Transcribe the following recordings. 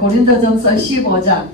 고린도전서 15장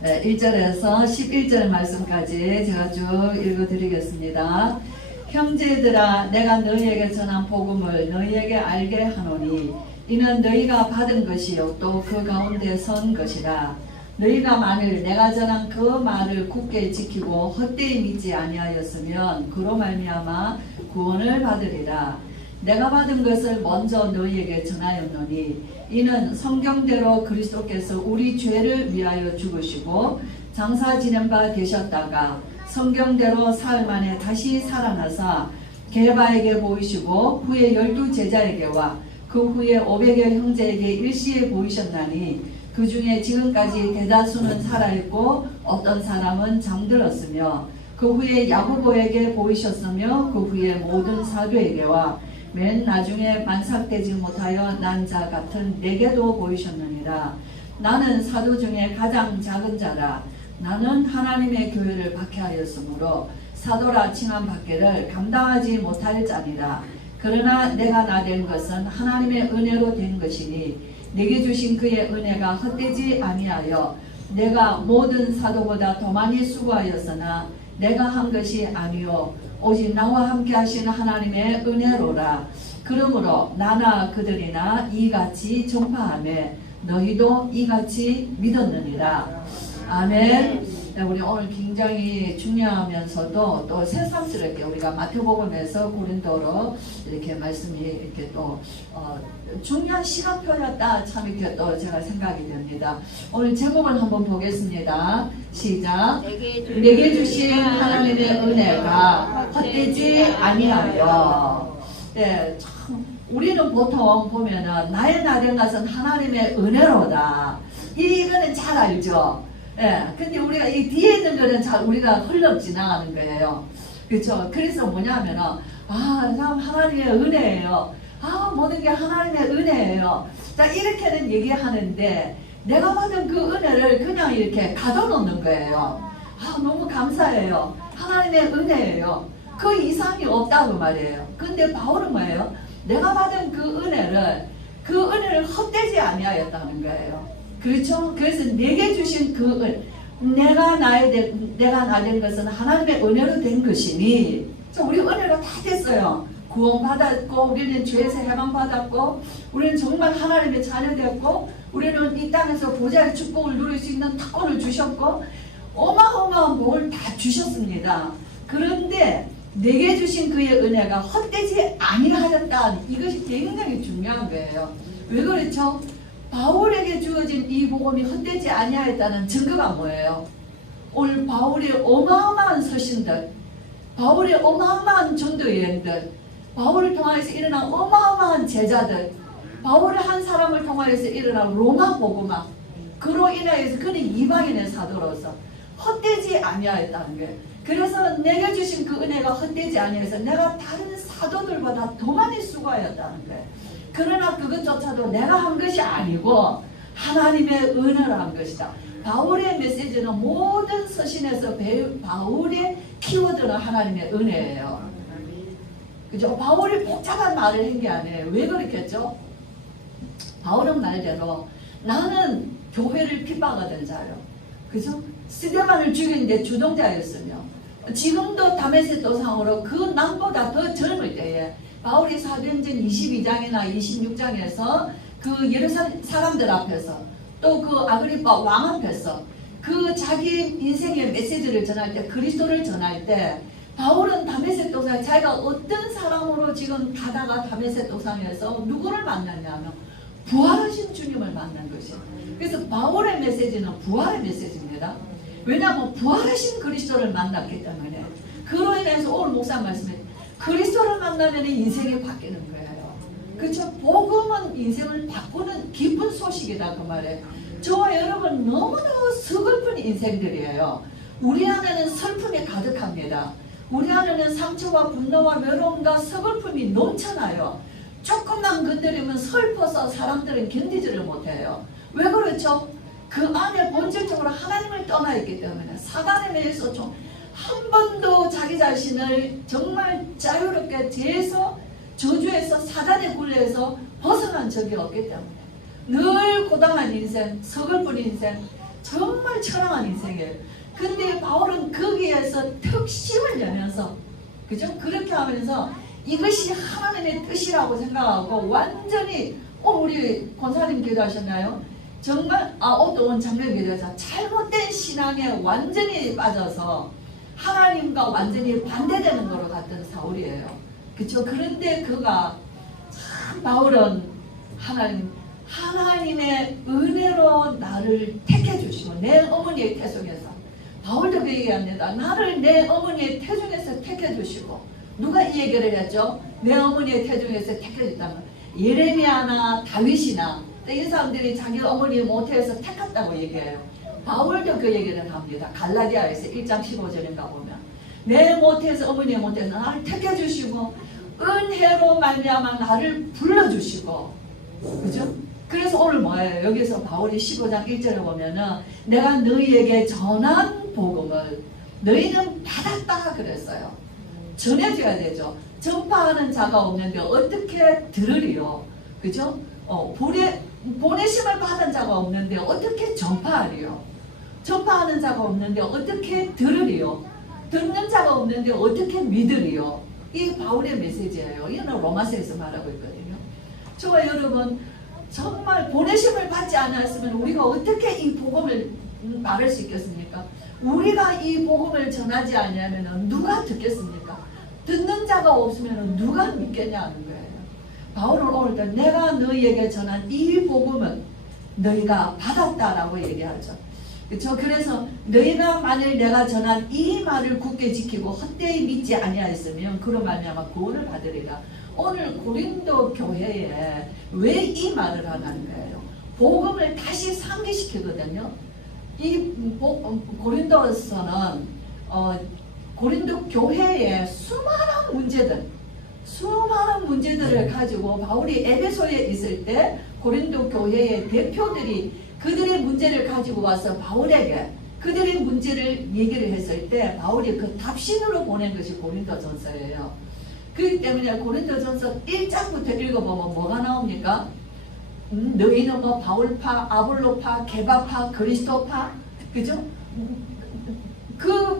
1절에서 11절 말씀까지 제가 쭉 읽어드리겠습니다. 형제들아, 내가 너희에게 전한 복음을 너희에게 알게 하노니 이는 너희가 받은 것이요 또 그 가운데 선 것이라. 너희가 만일 내가 전한 그 말을 굳게 지키고 헛되이 믿지 아니하였으면 그로 말미암아 구원을 받으리라. 내가 받은 것을 먼저 너희에게 전하였노니 이는 성경대로 그리스도께서 우리 죄를 위하여 죽으시고 장사 지낸 바 되셨다가 성경대로 사흘 만에 다시 살아나사 게바에게 보이시고 후에 12 제자에게와 그 후에 500여 형제에게 일시에 보이셨나니 그 중에 지금까지 대다수는 살아있고 어떤 사람은 잠들었으며 그 후에 야고보에게 보이셨으며 그 후에 모든 사도에게와 맨 나중에 만삭되지 못하여 난 자 같은 내게도 보이셨느니라. 나는 사도 중에 가장 작은 자라. 나는 하나님의 교회를 박해하였으므로 사도라 칭함 받기를 감당하지 못할 자니라. 그러나 내가 나된 것은 하나님의 은혜로 된 것이니 내게 주신 그의 은혜가 헛되지 아니하여 내가 모든 사도보다 더 많이 수고하였으나 내가 한 것이 아니요 오직 나와 함께 하신 하나님의 은혜로라. 그러므로 나나 그들이나 이같이 전파하며 너희도 이같이 믿었느니라. 아멘. 우리 오늘 굉장히 중요하면서도 또 새삼스럽게 우리가 마태복음에서 고린도로 이렇게 말씀이 이렇게 또 중요한 시간표였다 참 이렇게 또 제가 생각이 됩니다. 오늘 제목을 한번 보겠습니다. 시작. 내게 주신 하나님의 은혜가 헛되지 아니하여. 네, 참 우리는 보통 보면은 나의 나된 것은 하나님의 은혜로다. 이거는 잘 알죠. 예, 근데 우리가 이 뒤에 있는 거는 잘 우리가 흘러 지나가는 거예요. 그렇죠? 그래서 뭐냐면은 참 하나님의 은혜예요. 모든 게 하나님의 은혜예요. 자, 이렇게는 얘기하는데 내가 받은 그 은혜를 그냥 이렇게 가둬놓는 거예요. 너무 감사해요. 하나님의 은혜예요. 그 이상이 없다고 말이에요. 근데 바울은 뭐예요? 내가 받은 그 은혜를 헛되지 아니하였다는 거예요. 그렇죠? 그래서 내게 주신 그 내가 나된 것은 하나님의 은혜로 된 것이니, 우리 은혜가 다 됐어요. 구원받았고, 우리는 죄에서 해방받았고, 우리는 정말 하나님의 자녀 됐고, 우리는 이 땅에서 보좌의 축복을 누릴 수 있는 특권을 주셨고, 어마어마한 복을 다 주셨습니다. 그런데 내게 주신 그의 은혜가 헛되지 아니하였다. 이것이 굉장히 중요한 거예요. 왜 그렇죠? 바울에게 주어진 이 복음이 헛되지 아니하였다는 증거가 뭐예요? 오늘 바울의 어마어마한 서신들, 바울의 어마어마한 전도 여행들, 바울을 통하여서 일어난 어마어마한 제자들, 바울의 한 사람을 통하여서 일어난 로마 복음화, 그로 인하여서 그는 이방인의 사도로서 헛되지 아니하였다는 거예요. 그래서 내게 주신 그 은혜가 헛되지 아니해서 내가 다른 사도들보다 더 많이 수고하였다는 거예요. 그러나 그것조차도 내가 한 것이 아니고 하나님의 은혜로 한 것이다. 바울의 메시지는 모든 서신에서 바울의 키워드는 하나님의 은혜예요. 그죠? 바울이 복잡한 말을 한 게 아니에요. 왜 그렇겠죠? 바울은 말대로 나는 교회를 핍박하던 자요. 그죠? 스데반을 죽이는데 주동자였으며 지금도 다메섹 도상으로 그 남보다 더 젊을 때에 바울이 사도행전 22장이나 26장에서 그 예루살렘 사람들 앞에서 또 그 아그리파 왕 앞에서 그 자기 인생의 메시지를 전할 때, 그리스도를 전할 때 바울은 다메섹 도상에 자기가 어떤 사람으로 지금 가다가 다메섹 도상에서 누구를 만났냐면 부활하신 주님을 만난 것이에요. 그래서 바울의 메시지는 부활의 메시지입니다. 왜냐하면 부활하신 그리스도를 만났기 때문에. 그로 인해서 오늘 목사 말씀에 그리스도를 만나면 인생이 바뀌는 거예요. 그렇죠? 복음은 인생을 바꾸는 기쁜 소식이다 그 말이에요. 저와 여러분 너무나 서글픈 인생들이에요. 우리 안에는 슬픔이 가득합니다. 우리 안에는 상처와 분노와 외로움과 서글픔이 넘쳐나요. 조금만 건드리면 슬퍼서 사람들은 견디지를 못해요. 왜 그렇죠? 그 안에 본질적으로 하나님을 떠나 있기 때문에 사단에 의해서 좀 한 번도 자기 자신을 정말 자유롭게 죄에서 저주에서 사단의 굴레에서 벗어난 적이 없기 때문에 늘 고단한 인생, 서글픈 인생, 정말 처량한 인생이에요. 근데 바울은 거기에서 특심을 내면서, 그죠? 그렇게 하면서 이것이 하나님의 뜻이라고 생각하고 완전히 우리 권사님 기도하셨나요? 정말 어떤 장면 기도하셨 잘못된 신앙에 완전히 빠져서 하나님과 완전히 반대되는 거로 갔던 사울이에요. 그쵸? 그런데 그가 참 바울은 하나님의 은혜로 나를 택해 주시고 내 어머니의 태중에서 바울도 그 얘기합니다. 나를 내 어머니의 태중에서 택해 주시고 누가 이 얘기를 했죠? 내 어머니의 태중에서 택해 줬다면 예레미야나 다윗이나 이 사람들이 자기 어머니의 모태에서 택했다고 얘기해요. 바울도 그 얘기를 합니다. 갈라디아에서 1장 15절인가 보면 내 모태에서 어머니의 모태에서 나를 택해 주시고 은혜로 말미암아 나를 불러주시고, 그죠? 그래서 오늘 뭐예요? 여기서 바울이 15장 1절에 보면은 내가 너희에게 전한 복음을 너희는 받았다 그랬어요. 전해줘야 되죠. 전파하는 자가 없는데 어떻게 들으리요? 그죠? 보내심을 받은 자가 없는데 어떻게 전파하리요? 전파하는 자가 없는데 어떻게 들으리요? 듣는 자가 없는데 어떻게 믿으리요? 이 바울의 메시지예요. 이거는 로마서에서 말하고 있거든요. 저와 여러분 정말 보내심을 받지 않았으면 우리가 어떻게 이 복음을 말할 수 있겠습니까? 우리가 이 복음을 전하지 않으면 누가 듣겠습니까? 듣는 자가 없으면 누가 믿겠냐는 거예요. 바울은 오늘 내가 너희에게 전한 이 복음은 너희가 받았다라고 얘기하죠. 그렇죠? 그래서 너희가 만일 내가 전한 이 말을 굳게 지키고 헛되이 믿지 아니하였으면 그로 말미암아 구원을 받으리라. 오늘 고린도 교회에 왜 이 말을 하는 거예요? 복음을 다시 상기시키거든요. 이 고린도서는 고린도 교회의 수많은 문제들을 가지고 바울이 에베소에 있을 때 고린도 교회의 대표들이 그들의 문제를 가지고 와서 바울에게 그들의 문제를 얘기를 했을 때 바울이 그 답신으로 보낸 것이 고린도전서예요. 그렇기 때문에 고린도전서 1장부터 읽어보면 뭐가 나옵니까? 너희는 뭐 바울파, 아볼로파, 게바파, 그리스도파, 그죠?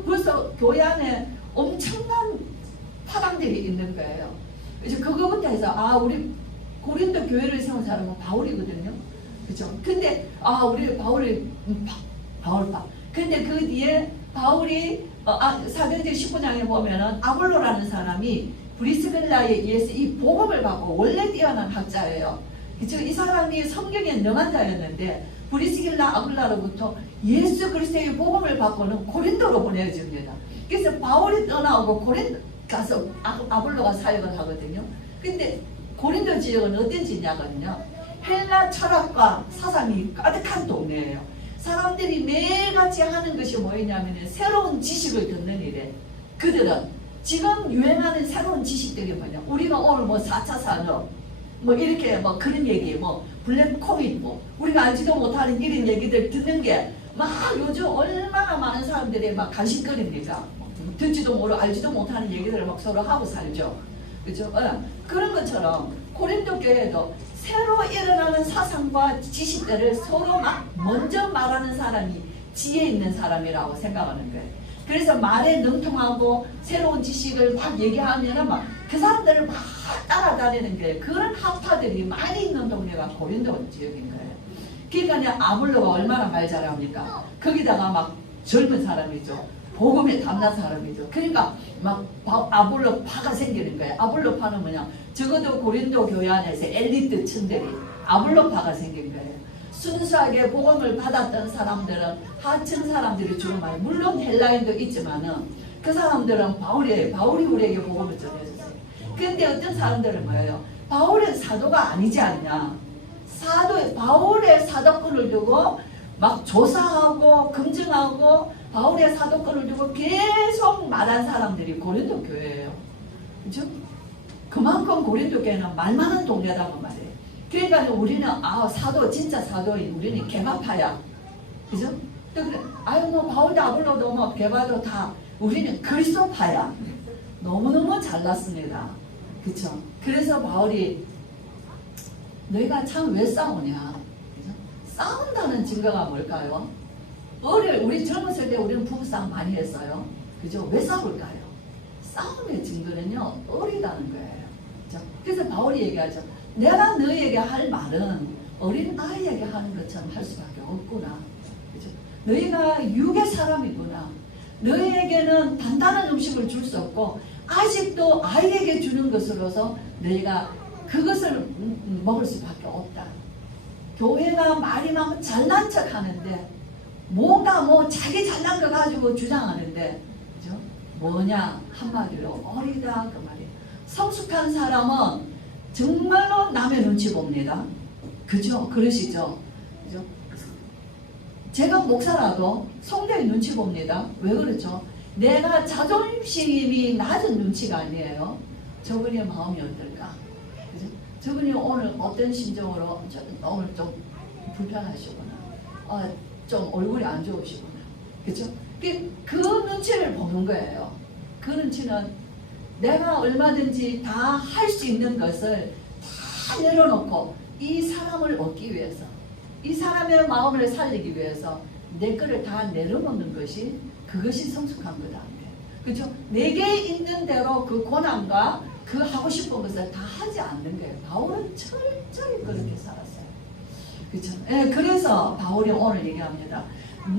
벌써 교회 안에 엄청난 파당들이 있는 거예요. 이제 그거부터 해서 우리 고린도 교회를 세운 사람은 바울이거든요. 그죠? 근데 우리 바울이 바울파. 근데 그 뒤에 바울이 사도행전 19장에 보면은 아볼로라는 사람이 브리스길라에 의해서 이 복음을 받고 원래 뛰어난 학자예요. 그죠? 이 사람이 성경에 능한 자였는데 브리스길라 아볼로로부터 예수 그리스도의 복음을 받고는 고린도로 보내집니다. 그래서 바울이 떠나오고 고린도 가서 아볼로가 사역을 하거든요. 근데 고린도 지역은 어떤 지역이냐면요, 헬라 철학과 사상이 가득한 동네예요. 사람들이 매일같이 하는 것이 뭐냐면 새로운 지식을 듣는 일에, 그들은 지금 유행하는 새로운 지식들이 뭐냐, 우리가 오늘 뭐 4차 산업 뭐 이렇게 뭐 그런 얘기, 뭐 블랙코인, 뭐 우리가 알지도 못하는 이런 얘기들 듣는 게 막 요즘 얼마나 많은 사람들이 막 관심거리입니다. 듣지도 모르고 알지도 못하는 얘기들을 막 서로 하고 살죠. 그죠? 그런 것처럼 고린도 교회도 새로 일어나는 사상과 지식들을 서로 막 먼저 말하는 사람이 지혜 있는 사람이라고 생각하는 거예요. 그래서 말에 능통하고 새로운 지식을 막 얘기하면은 막 그 사람들을 막 따라다니는 거예요. 그런 학파들이 많이 있는 동네가 고린도 지역인 거예요. 그러니까 아볼로가 얼마나 말 잘합니까? 거기다가 막 젊은 사람이죠. 복음에 담난 사람이죠. 그러니까 막 아볼로파가 생기는 거예요. 아볼로파는 뭐냐? 적어도 고린도 교회 안에서 엘리트 층들이 아볼로파가 생긴 거예요. 순수하게 복음을 받았던 사람들은 하층 사람들이 주로 많이, 물론 헬라인도 있지만은 그 사람들은 바울이 우리에게 복음을 전해줬어요. 근데 어떤 사람들은 뭐예요? 바울은 사도가 아니지 않냐? 바울의 사도권을 두고 막 조사하고 검증하고 바울의 사도권을 두고 계속 말한 사람들이 고린도 교회예요. 그죠? 그만큼 고린도 교회는 말 많은 동네다고 말이에요. 그러니까 우리는 사도, 진짜 사도인 우리는 개바파야. 그죠? 또 그래, 뭐 바울도 아볼로도 뭐 개바도 다 우리는 그리스도파야. 너무너무 잘났습니다. 그쵸? 그래서 바울이 너희가 참 왜 싸우냐? 싸운다는 증거가 뭘까요? 우리 젊었을 때 우리는 부부싸움 많이 했어요. 그죠? 왜 싸울까요? 싸움의 증거는요, 어리다는 거예요. 그죠? 그래서 바울이 얘기하죠. 내가 너희에게 할 말은 어린 아이에게 하는 것처럼 할 수밖에 없구나. 그죠? 너희가 육의 사람이구나. 너희에게는 단단한 음식을 줄 수 없고 아직도 아이에게 주는 것으로서 너희가 그것을 먹을 수밖에 없다. 교회가 말이 막 잘난 척 하는데 뭔가 자기 잘난 거 가지고 주장하는데 그죠? 뭐냐 한마디로 어리다 그 말이에요. 성숙한 사람은 정말로 남의 눈치 봅니다. 그죠? 그러시죠? 그죠? 제가 목사라도 성도의 눈치 봅니다. 왜 그렇죠? 내가 자존심이 낮은 눈치가 아니에요. 저분의 마음이 어떨까? 그죠? 저분이 오늘 어떤 심정으로 오늘 좀 불편하시구나. 좀 얼굴이 안 좋으시구나. 그죠? 그 눈치를 보는 거예요. 그 눈치는 내가 얼마든지 다 할 수 있는 것을 다 내려놓고 이 사람을 얻기 위해서 이 사람의 마음을 살리기 위해서 내 거를 다 내려놓는 것이 그것이 성숙한 거다. 그죠? 내게 있는 대로 그 고난과 그 하고 싶은 것을 다 하지 않는 거예요. 바울은 철저히 그렇게 살았어요. 그죠? 예, 그래서 바울이 오늘 얘기합니다.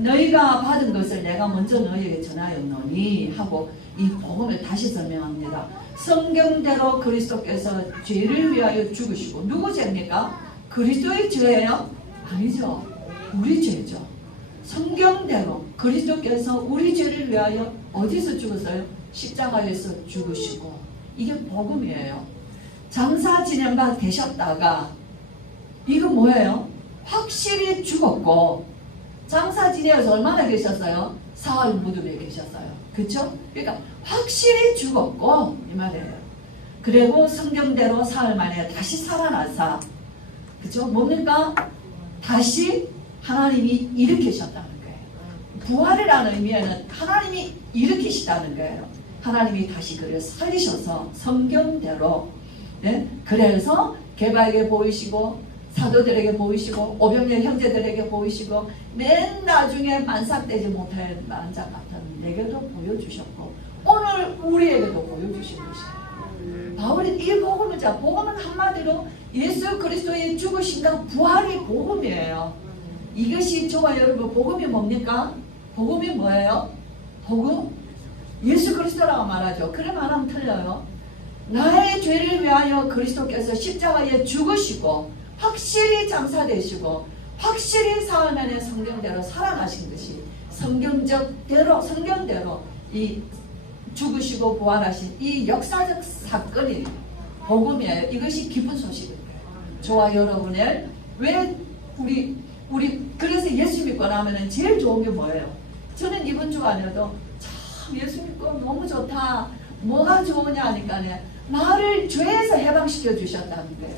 너희가 받은 것을 내가 먼저 너희에게 전하였노니 하고 이 복음을 다시 설명합니다. 성경대로 그리스도께서 죄를 위하여 죽으시고 누구 죄입니까? 그리스도의 죄예요? 아니죠. 우리 죄죠. 성경대로 그리스도께서 우리 죄를 위하여 어디서 죽었어요? 십자가에서 죽으시고 이게 복음이에요. 장사 지낸 바 되셨다가 이거 뭐예요? 확실히 죽었고 장사 지내어서 얼마나 계셨어요? 사흘 무덤에 계셨어요. 그쵸? 그러니까 확실히 죽었고 이 말이에요. 그리고 성경대로 사흘 만에 다시 살아나사 그쵸? 뭡니까? 다시 하나님이 일으키셨다는 거예요. 부활이라는 의미에는 하나님이 일으키시다는 거예요. 하나님이 다시 그를 살리셔서 성경대로 네? 그래서 개바에게 보이시고 사도들에게 보이시고 오병이어 형제들에게 보이시고 맨 나중에 만삭되지 못할 만자 같은 내게도 보여주셨고 오늘 우리에게도 보여주신 것이에요. 바울이 이 복음을 복음은 한마디로 예수 그리스도의 죽으심과 부활이 복음이에요. 이것이 저와 여러분 복음이 뭡니까? 복음이 뭐예요? 복음? 예수 그리스도라고 말하죠. 그래 말하면 틀려요. 나의 죄를 위하여 그리스도께서 십자가에 죽으시고 확실히 장사되시고 확실히 사흘 만에 성경대로 살아나신 것이 성경대로 이 죽으시고 부활하신 이 역사적 사건이 복음이에요. 이것이 기쁜 소식입니다. 저와 여러분의 왜 우리 그래서 예수 믿고 나면은 제일 좋은 게 뭐예요? 저는 이번 주간에도 참 예수 믿고 너무 좋다. 뭐가 좋으냐 하니까 나를 죄에서 해방시켜 주셨다는 거예요.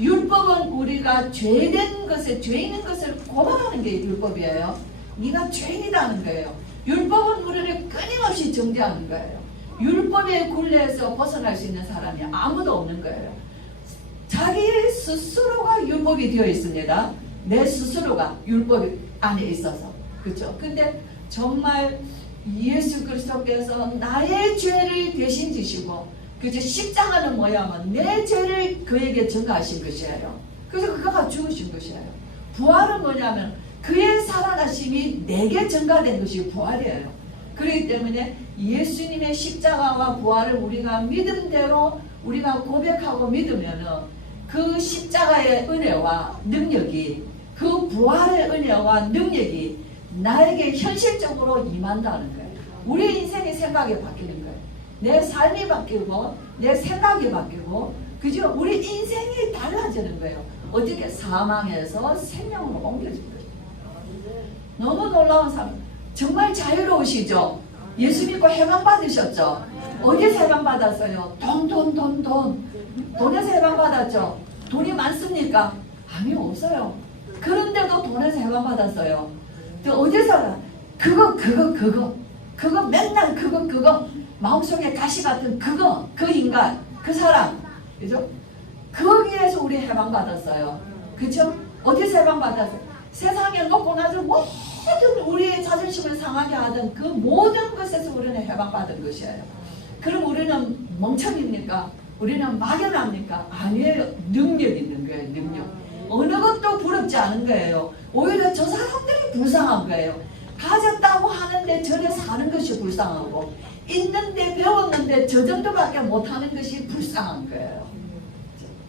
율법은 우리가 죄된 것에 죄 있는 것을 고발하는 게 율법이에요. 네가 죄인이라는 거예요. 율법은 우리를 끊임없이 정죄하는 거예요. 율법의 굴레에서 벗어날 수 있는 사람이 아무도 없는 거예요. 자기 스스로가 율법이 되어 있습니다. 내 스스로가 율법 안에 있어서. 그렇죠? 근데 정말 예수 그리스도께서 나의 죄를 대신 지시고 그죠? 십자가는 뭐냐면 내 죄를 그에게 전가하신 것이에요. 그래서 그가 죽으신 것이에요. 부활은 뭐냐면 그의 살아나심이 내게 전가된 것이 부활이에요. 그렇기 때문에 예수님의 십자가와 부활을 우리가 믿음대로 우리가 고백하고 믿으면은 그 십자가의 은혜와 능력이 그 부활의 은혜와 능력이 나에게 현실적으로 임한다는 거예요. 우리 인생의 생각이 바뀌는 거예요. 내 삶이 바뀌고 내 생각이 바뀌고 그죠? 우리 인생이 달라지는 거예요. 어떻게 사망에서 생명으로 옮겨진 거예요. 너무 놀라운 삶. 정말 자유로우시죠? 예수 믿고 해방받으셨죠? 어디서 해방받았어요? 돈에서 해방받았죠? 돈이 많습니까? 아니요, 없어요. 그런데도 돈에서 해방받았어요. 또 어디서? 그거 맨날 그거 마음속에 가시 같은 그 인간, 그 사람, 그죠? 거기에서 우리 해방받았어요. 그죠? 어디서 해방받았어요? 세상에 놓고 나서 모든 우리의 자존심을 상하게 하던 그 모든 것에서 우리는 해방받은 것이에요. 그럼 우리는 멍청입니까? 우리는 막연합니까? 아니에요. 능력 있는 거예요. 능력. 어느 것도 부럽지 않은 거예요. 오히려 저 사람들이 불쌍한 거예요. 가졌다고 하는데 전에 사는 것이 불쌍하고, 있는데 배웠는데 저 정도밖에 못하는 것이 불쌍한 거예요.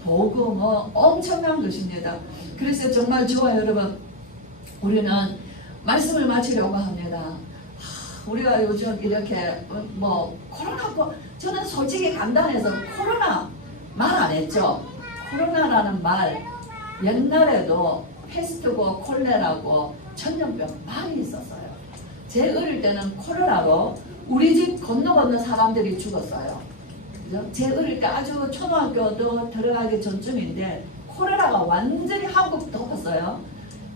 복음은 엄청난 것입니다. 그래서 정말 저와 여러분, 우리는 말씀을 마치려고 합니다. 우리가 요즘 이렇게 코로나, 저는 솔직히 간단해서 코로나 말 안 했죠. 코로나라는 말 옛날에도 패스트고 콜레라고 천연병 많이 있었어요. 제 어릴 때는 콜레라로 우리 집 건너 사람들이 죽었어요. 그죠? 제 어릴 때 아주 초등학교도 들어가기 전쯤인데 콜레라가 완전히 한국 덮었어요.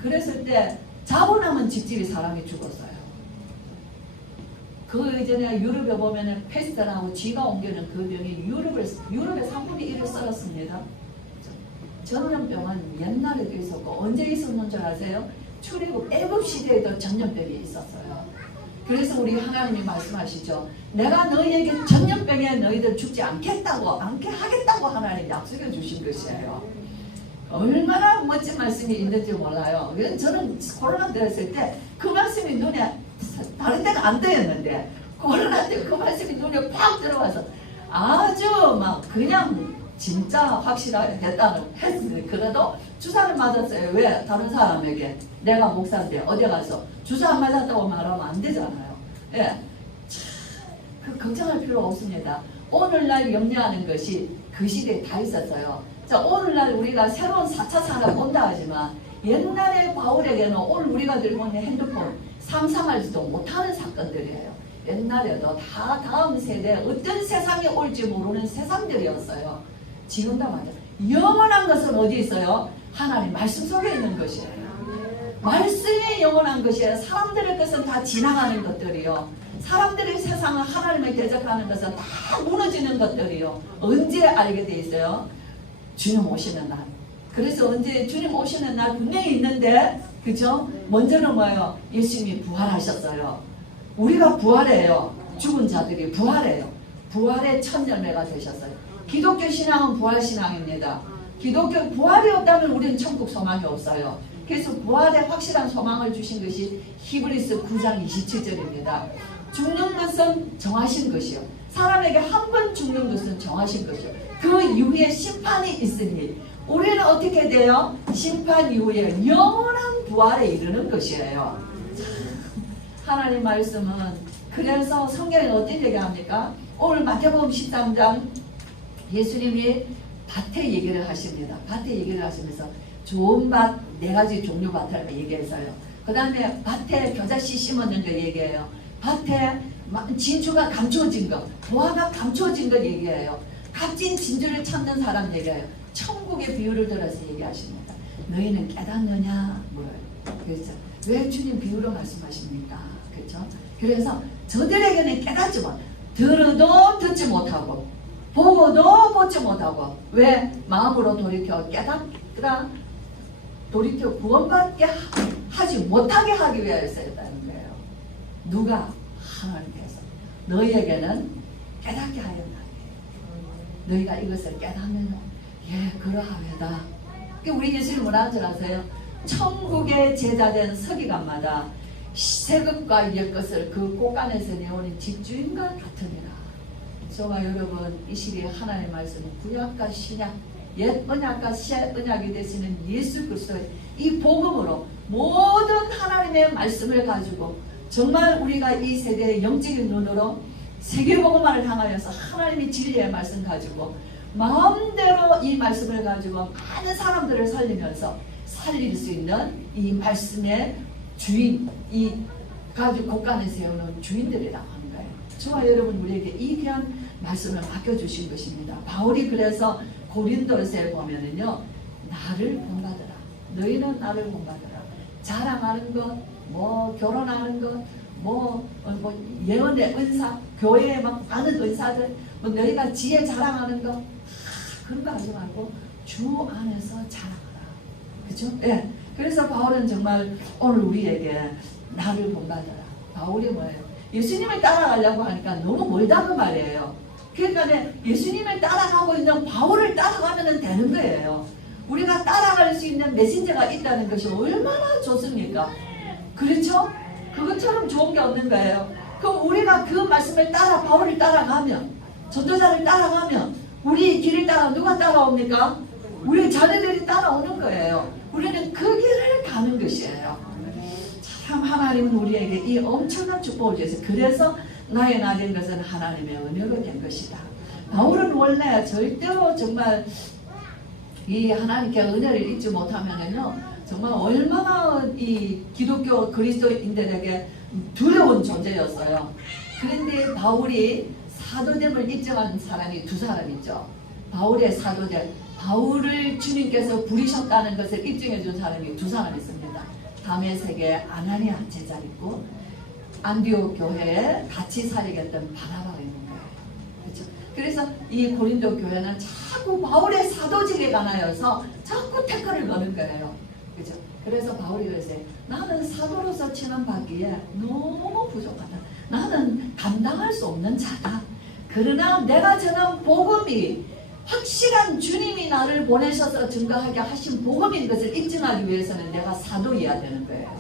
그랬을 때 자고 나면 집집이 사람이 죽었어요. 그 이전에 유럽에 보면은 패스트라고 쥐가 옮기는 그 병이 유럽의 3분의 1을 썰었습니다. 전염병은 옛날에도 있었고, 언제 있었는 줄 아세요? 출애굽 애굽 시대에도 전염병이 있었어요. 그래서 우리 하나님이 말씀하시죠. 내가 너희에게 전염병에 너희들 죽지 않게 하겠다고 하나님 약속해 주신 것이에요. 얼마나 멋진 말씀이 있는지 몰라요. 저는 코로나 들었을 때 그 말씀이 눈에, 다른 때는 안 뜨였는데 코로나 때 그 말씀이 눈에 팍 들어와서 아주 막 그냥 진짜 확실하게 했어요. 그래도 주사를 맞았어요. 왜? 다른 사람에게. 내가 목사인데 어디 가서 주사 안 맞았다고 말하면 안 되잖아요. 예. 그 걱정할 필요 없습니다. 오늘날 염려하는 것이 그 시대에 다 있었어요. 자, 오늘날 우리가 새로운 4차 산업 온다 하지만 옛날에 바울에게는 오늘 우리가 들고 있는 핸드폰 상상하지도 못하는 사건들이에요. 옛날에도 다 다음 세대에 어떤 세상이 올지 모르는 세상들이었어요. 지금도 맞아요. 영원한 것은 어디 있어요? 하나님 말씀 속에 있는 것이에요. 말씀이 영원한 것이에요. 사람들의 것은 다 지나가는 것들이요. 사람들의 세상을 하나님을 대적하는 것은 다 무너지는 것들이요. 언제 알게 돼 있어요? 주님 오시는 날. 그래서 언제 주님 오시는 날 분명히 있는데, 그죠? 먼저는 뭐예요? 예수님이 부활하셨어요. 우리가 부활해요. 죽은 자들이 부활해요. 부활의 첫 열매가 되셨어요. 기독교 신앙은 부활 신앙입니다. 기독교 부활이 없다면 우리는 천국 소망이 없어요. 그래서 부활의 확실한 소망을 주신 것이 히브리서 9장 27절입니다. 죽는 것은 정하신 것이요. 사람에게 한 번 죽는 것은 정하신 것이요. 그 이후에 심판이 있으니 우리는 어떻게 돼요? 심판 이후에 영원한 부활에 이르는 것이에요. 하나님 말씀은, 그래서 성경에 어떤 얘기합니까? 오늘 마태복음 13장 예수님이 밭의 얘기를 하십니다. 밭의 얘기를 하시면서 좋은 밭 4가지 종류 밭을 얘기해서요. 그 다음에 밭에 겨자씨 심었는 거 얘기해요. 밭에 진주가 감춰진 것, 보화가 감춰진 것 얘기해요. 값진 진주를 찾는 사람 얘기해요. 천국의 비유를 들어서 얘기하십니다. 너희는 깨닫느냐? 그렇죠. 왜 주님 비유로 말씀하십니까? 그렇죠. 그래서 저들에게는 깨닫지 못, 들어도 듣지 못하고 보고도 보지 못하고, 왜? 마음으로 돌이켜 깨닫다 돌이켜 구원받게 하지 못하게 하기 위하여서였다는 거예요. 누가? 하나님께서 너희에게는 깨닫게 하였다. 너희가 이것을 깨닫느냐? 예, 그러하외다. 우리 예수님 뭐라는 줄 아세요? 천국의 제자된 서기관마다 세금과 옛것을 그 곳간에서 내오는 집주인과 같으니라. 저와 여러분, 이 시기에 하나님의 말씀은 구약과 신약, 옛 언약과 새 언약이 되시는 예수 그리스도의 이 복음으로 모든 하나님의 말씀을 가지고 정말 우리가 이 세대의 영적인 눈으로 세계복음화를 향하여서 하나님의 진리의 말씀 가지고 마음대로 이 말씀을 가지고 많은 사람들을 살리면서 살릴 수 있는 이 말씀의 주인, 이 가지고 곳간에 세우는 주인들이라고 하는 거예요. 저와 여러분, 우리에게 이 귀한 말씀을 맡겨주신 것입니다. 바울이 그래서 고린도서에 보면은요, 나를 본받으라. 너희는 나를 본받으라. 자랑하는 것, 결혼하는 것, 예언의 은사, 교회에 막 많은 은사들, 너희가 지혜 자랑하는 것, 그런 거 하지 말고 주 안에서 자랑하라. 그죠? 예. 그래서 바울은 정말 오늘 우리에게 나를 본받아라. 바울이 뭐예요? 예수님을 따라가려고 하니까 너무 멀다고 말이에요. 그러니까 예수님을 따라가고 있는 바울을 따라가면 되는 거예요. 우리가 따라갈 수 있는 메신저가 있다는 것이 얼마나 좋습니까? 그렇죠? 그것처럼 좋은 게 없는 거예요. 그럼 우리가 그 말씀을 따라 바울을 따라가면, 전도자를 따라가면 우리 길을 따라 누가 따라옵니까? 우리 자녀들이 따라오는 거예요. 우리는 그 길을 가는 것이에요. 참 하나님은 우리에게 이 엄청난 축복을 주셔서, 그래서 나의 나된 것은 하나님의 은혜로 된 것이다. 바울은 원래 절대로 정말 이 하나님께 은혜를 잊지 못하면은요, 정말 얼마나 이 기독교 그리스도인들에게 두려운 존재였어요. 그런데 바울이 사도됨을 입증한 사람이 두 사람 있죠. 바울의 사도됨, 바울을 주님께서 부르셨다는 것을 입증해 준 사람이 두 사람 있습니다. 다메섹에 아나니아 제자 있고, 안디옥 교회에 같이 살리겠던 바나바가 있는 거예요. 그렇죠? 그래서 이 고린도 교회는 자꾸 바울의 사도직에 관하여서 자꾸 태클을 거는 거예요. 그렇죠? 그래서 바울이 그랬어요. 나는 사도로서 칭함받기에 너무 부족하다. 나는 감당할 수 없는 자다. 그러나 내가 전한 복음이 확실한 주님이 나를 보내셔서 증거하게 하신 복음인 것을 입증하기 위해서는 내가 사도여야 되는 거예요.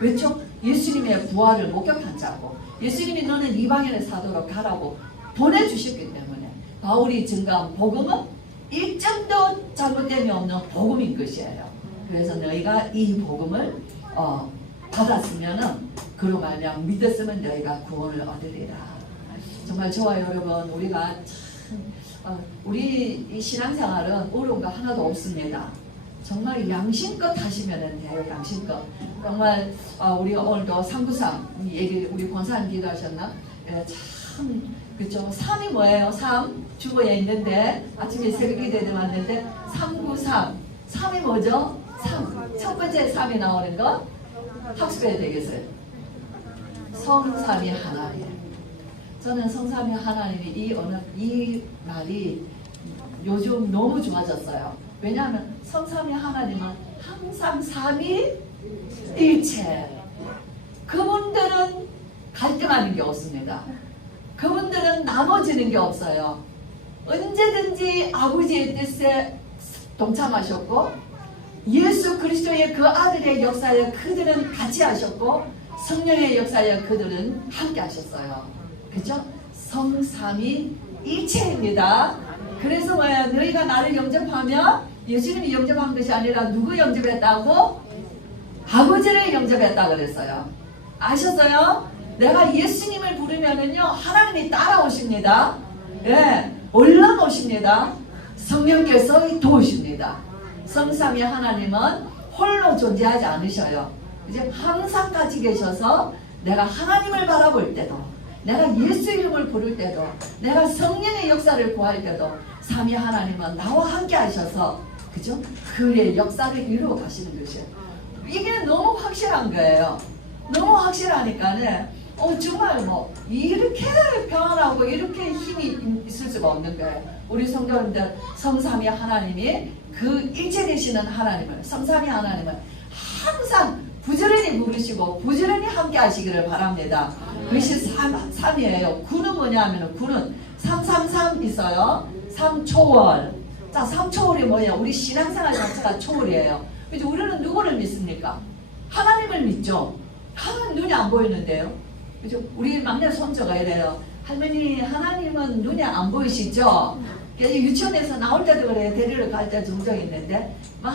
왜죠? 예수님의 부활을 목격한 자고, 예수님이 너는 이방인의 사도로 가라고 보내주셨기 때문에 바울이 증거한 복음은 일점도 잘못됨이 없는 복음인 것이에요. 그래서 너희가 이 복음을 받았으면은 그로 말미암아 믿었으면 너희가 구원을 얻으리라. 정말 저와 여러분, 우리가 참 우리 이 신앙생활은 어려운 거 하나도 없습니다. 정말 양심껏 하시면 돼요. 양심껏. 정말 우리 오늘도 393 얘기 우리 권사님 기도하셨나? 예, 참 그렇죠. 3이 뭐예요? 3 주보에 있는데 아침에 새벽 기도에 왔는데 393 3이 뭐죠? 3. 첫 번째 3이 나오는 거 학습해야 되겠어요. 성삼위 하나님. 저는 성삼위 하나님이 이 말이 요즘 너무 좋아졌어요. 왜냐하면 성삼위 하나님은 항상 삼위일체. 그분들은 갈등하는 게 없습니다. 그분들은 나눠지는 게 없어요. 언제든지 아버지의 뜻에 동참하셨고, 예수 그리스도의 그 아들의 역사에 그들은 같이 하셨고, 성령의 역사에 그들은 함께 하셨어요. 그죠? 성삼위일체입니다. 그래서 뭐야? 너희가 나를 영접하면 예수님이 영접한 것이 아니라 누구 영접했다고? 아버지를 영접했다 그랬어요. 아셨어요? 내가 예수님을 부르면은요, 하나님이 따라오십니다. 예, 얼른 오십니다. 성령께서 도우십니다. 성삼위 하나님은 홀로 존재하지 않으셔요. 이제 항상 같이 계셔서 내가 하나님을 바라볼 때도, 내가 예수 이름을 부를 때도, 내가 성령의 역사를 구할 때도 삼위 하나님은 나와 함께 하셔서, 그죠? 그의 역사를 이루어 가시는 것이에요. 이게 너무 확실한 거예요. 너무 확실하니까는 정말 뭐 이렇게 평안하고 이렇게 힘이 있을 수가 없는 거예요. 우리 성도님들, 성삼위 하나님이 그 일체 되시는 하나님을, 성삼위 하나님을 항상 부지런히 부르시고 부지런히 함께 하시기를 바랍니다. 그것이 3이에요. 9는 뭐냐 하면, 9는 333 있어요. 3초월. 자, 3초월이 뭐예요? 우리 신앙생활 자체가 초월이에요. 그래서 우리는 누구를 믿습니까? 하나님을 믿죠. 하나님 눈이 안 보이는데요. 그죠? 우리 막내 손자가 이래요. 할머니, 하나님은 눈이 안 보이시죠? 유치원에서 나올 때도 그래요. 데리러 갈 때 종종 있는데 막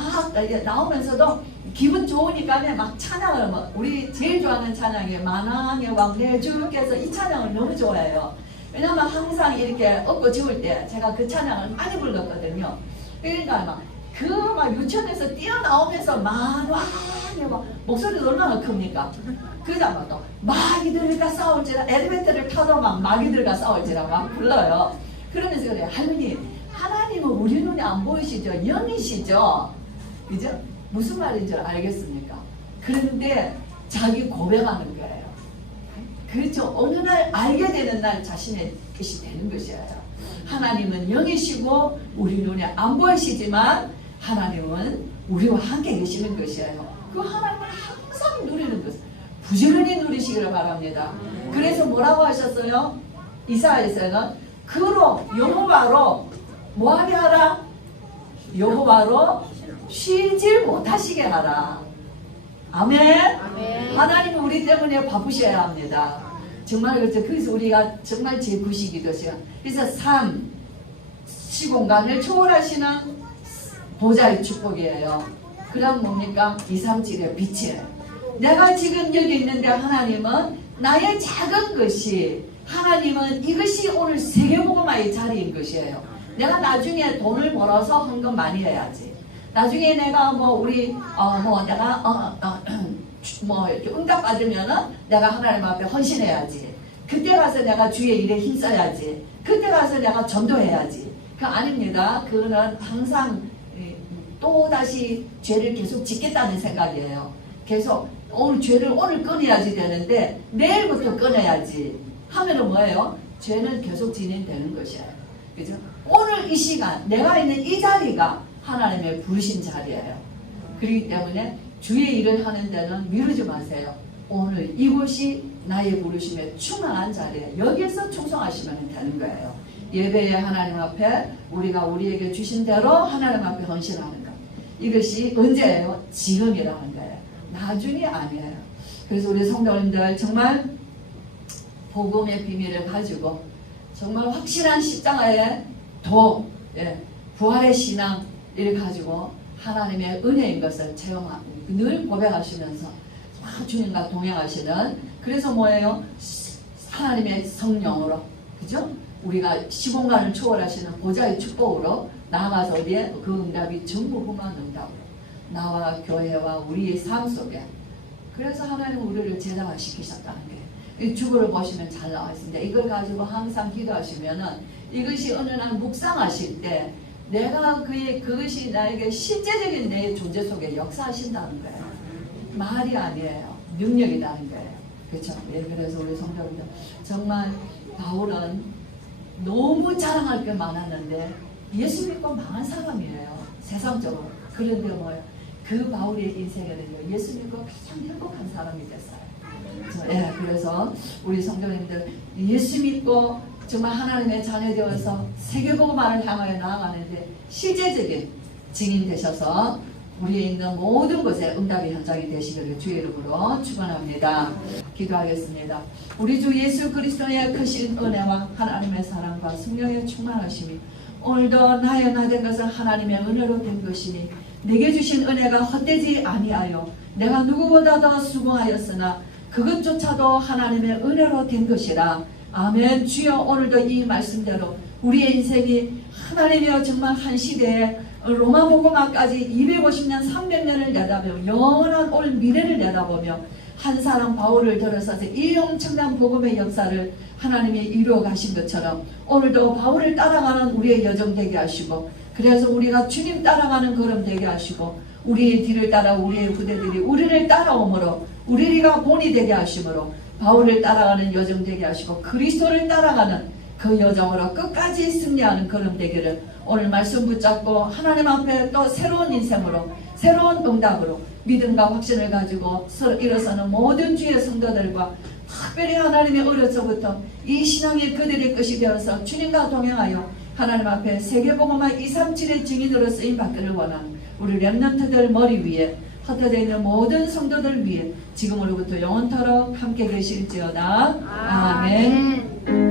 나오면서도 기분 좋으니까 막 찬양을, 우리 제일 좋아하는 찬양이 만왕의 왕 내 주께서, 이 찬양을 너무 좋아해요. 왜냐면 항상 이렇게 업고 지울 때 제가 그 찬양을 많이 불렀거든요. 그러니까 막 유치원에서 뛰어나오면서 만왕의 왕, 목소리도 얼마나 큽니까? 그러자 또 마귀들과 싸울지라, 엘리베이터를 타도 막 마귀들과 싸울지라 막 불러요. 그러면서 그래요. 할머니, 하나님은 우리 눈에 안 보이시죠? 영이시죠? 그죠? 무슨 말인 줄 알겠습니까? 그런데 자기 고백하는 거예요. 그렇죠? 어느 날 알게 되는 날 자신의 뜻이 되는 것이에요. 하나님은 영이시고 우리 눈에 안 보이시지만 하나님은 우리와 함께 계시는 것이에요. 그 하나님을 항상 누리는 것, 부지런히 누리시기를 바랍니다. 그래서 뭐라고 하셨어요? 이사야에서는 그로 여호와로 뭐하게 하라? 여호와로 쉬질 못하시게 하라. 아멘. 하나님은 우리 때문에 바쁘셔야 합니다. 정말 그렇죠. 그래서 우리가 정말 제9시기도 시간. 그래서 삶, 시공간을 초월하시는 보좌의 축복이에요. 그럼 뭡니까? 237의 빛이에요. 내가 지금 여기 있는데 하나님은 나의 작은 것이, 하나님은 이것이 오늘 세계복음화의 자리인 것이에요. 내가 나중에 돈을 벌어서 헌금 많이 해야지. 나중에 내가 이렇게 응답 받으면은 내가 하나님 앞에 헌신해야지. 그때 가서 내가 주의 일에 힘써야지. 그때 가서 내가 전도해야지. 그 아닙니다. 그거는 항상 또 다시 죄를 계속 짓겠다는 생각이에요. 계속 오늘 죄를 오늘 끊어야지 되는데 내일부터 끊어야지 하면은 뭐예요? 죄는 계속 진행되는 것이에요. 그죠? 오늘 이 시간 내가 있는 이 자리가 하나님의 부르신 자리예요. 그렇기 때문에 주의 일을 하는 데는 미루지 마세요. 오늘 이곳이 나의 부르심에 충만한 자리에 여기에서 충성하시면 되는 거예요. 예배에 하나님 앞에 우리가 우리에게 주신 대로 하나님 앞에 헌신하는 것. 이것이 언제예요? 지금이라는 거예요. 나중이 아니에요. 그래서 우리 성도님들 정말 복음의 비밀을 가지고 정말 확실한 십자가의 도, 부활의 신앙을 가지고 하나님의 은혜인 것을 체험하고 늘 고백하시면서 주님과 동행하시는, 그래서 뭐예요? 하나님의 성령으로, 그죠? 우리가 시공간을 초월하시는 보좌의 축복으로 나아가서 어디에 그 응답이 전부 후만 응답으로 나와 교회와 우리의 삶 속에, 그래서 하나님 우리를 제자화시키셨다는 게 주보를 보시면 잘 나와 있습니다. 이걸 가지고 항상 기도하시면은 이것이 어느 날 묵상하실 때 내가 그것이 나에게 실제적인 내 존재 속에 역사하신다는 거예요. 말이 아니에요. 능력이라는 거예요. 그렇죠? 그래서 우리 성도님들 정말 바울은 너무 자랑할 게 많았는데 예수 믿고 망한 사람이에요. 세상적으로. 그런데 뭐예요? 그 바울의 인생에는요, 예수 믿고 가장 행복한 사람이 됐어요. 그래서 우리 성도님들 예수 믿고 정말 하나님의 자녀 되어서 세계복음화를 향하여 나아가는데 실제적인 증인 되셔서 우리에 있는 모든 것에 응답의 현장이 되시기를 주의 이름으로 축원합니다. 기도하겠습니다. 우리 주 예수 그리스도의 크신 은혜와 하나님의 사랑과 성령의 충만하심이 오늘도 나의 나된 것은 하나님의 은혜로 된 것이니 내게 주신 은혜가 헛되지 아니하여 내가 누구보다도 수고하였으나 그것조차도 하나님의 은혜로 된 것이라. 아멘. 주여 오늘도 이 말씀대로 우리의 인생이 하나님이여 정말 한 시대에 로마복음화까지 250년 300년을 내다보며 영원한 올 미래를 내다보며 한 사람 바울을 들어서서 이 엄청난 복음의 역사를 하나님이 이루어 가신 것처럼 오늘도 바울을 따라가는 우리의 여정 되게 하시고, 그래서 우리가 주님 따라가는 걸음 되게 하시고 우리의 뒤를 따라 우리의 후대들이 우리를 따라오므로 우리가 본이 되게 하시므로 바울을 따라가는 여정 되게 하시고 그리스도를 따라가는 그 여정으로 끝까지 승리하는 걸음 되기를 오늘 말씀 붙잡고 하나님 앞에 또 새로운 인생으로 새로운 응답으로 믿음과 확신을 가지고 일어서는 모든 주의 성도들과 특별히 하나님의 어려서부터 이 신앙이 그들의 것이 되어서 주님과 동행하여 하나님 앞에 세계복음화 237의 증인으로 쓰임받기를 원하는 우리 렘넌트들 머리 위에 흩어져 있는 모든 성도들 위해 지금으로부터 영원토록 함께 계실지어다. 아멘.